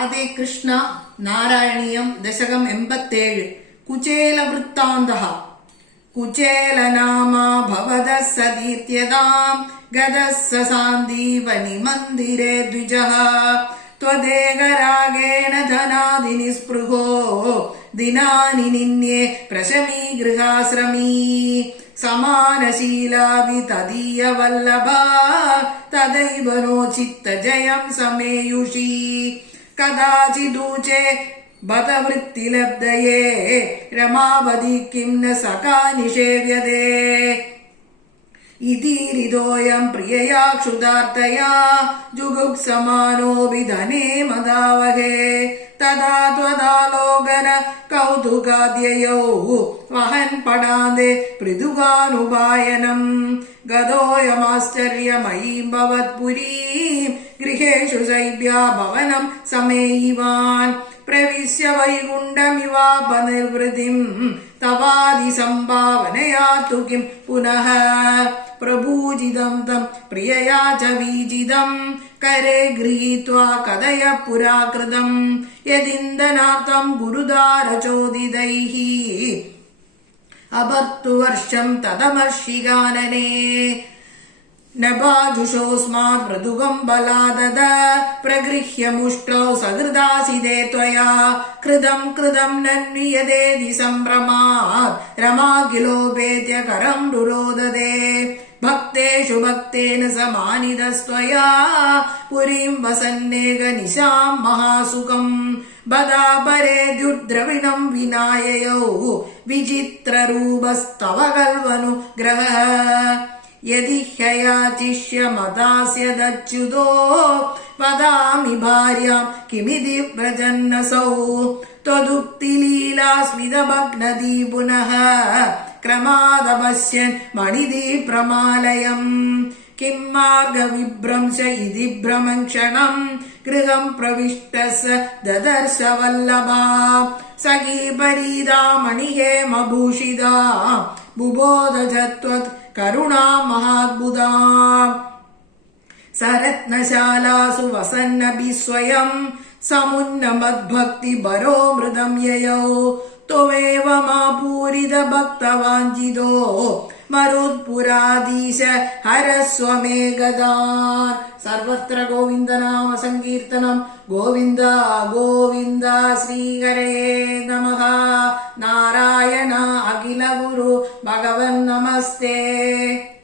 ആദേ കൃഷ്ണ നാരായണീയം ദശകം 87 കുചേലവൃത്താന്തഃ കുചേലനാമാ ഭവതഃ സദീത്യതാം ഗതഃ സസാന്ദീപനി മന്ദിരേ ദ്വിജഃ ത്വദേകരാഗേണ ധനാദിനിസ്പൃഹോ ദിനാനി നിന്യേ പ്രശമീ ഗൃഹാശ്രമീ സമാനശീലാവി തദീയ വല്ലഭാ തദൈവ no ചിത്തജയം സമേയുഷി കദാചിദൂചേ ബതവൃത്തിലബ്ധയേ Ramavathi Kim ന സഖാ നിഷേവ്യതേ ഇതീരിതോയം പ്രിയയാ ക്ഷുധാർത്തയാ ജുഗുപ്സമാനോപി ധനേ മദാവഹേ തദാ ത്വദാലോകന കൗതുകാദ്യയൗ വഹൻ പടാതെ പൃഥുകാനുപായനം ഗതോയമാശ്ചര്യമയീം ഭവത്പുരീം ഗൃഹേഷു ശൈബ്യാ ഭവനം സമേയിവാൻ പ്രവിശ്യ വൈകുണ്ഠമിവാപനിർവൃതിം തവാദി സംഭാവനയാ തു കിം പുനഃ പ്രഭൂജിതം തം പ്രിയയാ ച വീജിതം കരേ ഗൃഹീത്വാ കഥയ പുരാകൃതം യദിന്ദനാർത്ഥം ഗുരുദാരചോദിതൈഃ അഭർത്തുവർഷം തദമർഷികാനനേ നഭാജുഷോസ്മാത് മൃദുകം ബലാദദ പ്രഗൃഹ്യ മുഷ്ടോ സഹൃദാസിതേ ത്വയാ കൃതം കൃതം നന്വിയതേതി സംഭ്രമാത് രമാഖിലോപേത്യ കരം രുരോദദേ ഭക്തേഷു ഭക്തേന സമാനിതസ്ത്വയാ പുരീം വസന്നേക നിശാം മഹാസുഖം ബദാപരേ ദ്യുദ്രവിണം വിനായയൗ വിചിത്രരൂപസ്തവ കൽവനുഗ്രഹഃ യദി ഹ്യയാചിഷ്യമദാസ്യദച്യുതോ വദാമി ഭാര്യാം കിമിതി വ്രജന്നസൗ ത്വദുക്തിലീലാസ്മിതഭഗ്നദീ പുനഃ ക്രമാദപശ്യൻ മണിദീ പ്രമാലയം കിം മാർഗവിഭ്രംശ ഇതി ഭ്രമക്ഷണം ഗൃഹം പ്രവിഷ്ട സ ദദർശ വല്ലഭാ സഖീ പരീതാ മണിഹേമഭൂഷിതാ ബുബോധജത്വത് കരുണാ മഹാദ്ഭുതാ സരത്നശാലാസു വസന്നഭി സ്വയം സമുന്നമദ്ഭക്തി ഭരോ മൃദം യയൗ ത്വമേവ മാ പൂരിത ഭക്തവാഞ്ചിതോ മരുത്പുരാധീശ ഹരസ്വമേ ഗദാൻ. സർവത്ര ഗോവിന്ദനാമ സങ്കീർത്തനം. ഗോവിന്ദ ഗോവിന്ദ. ശ്രീഹരേ നമഃ. നാരായണ അഖില ഗുരു ഭഗവൻ നമസ്തേ.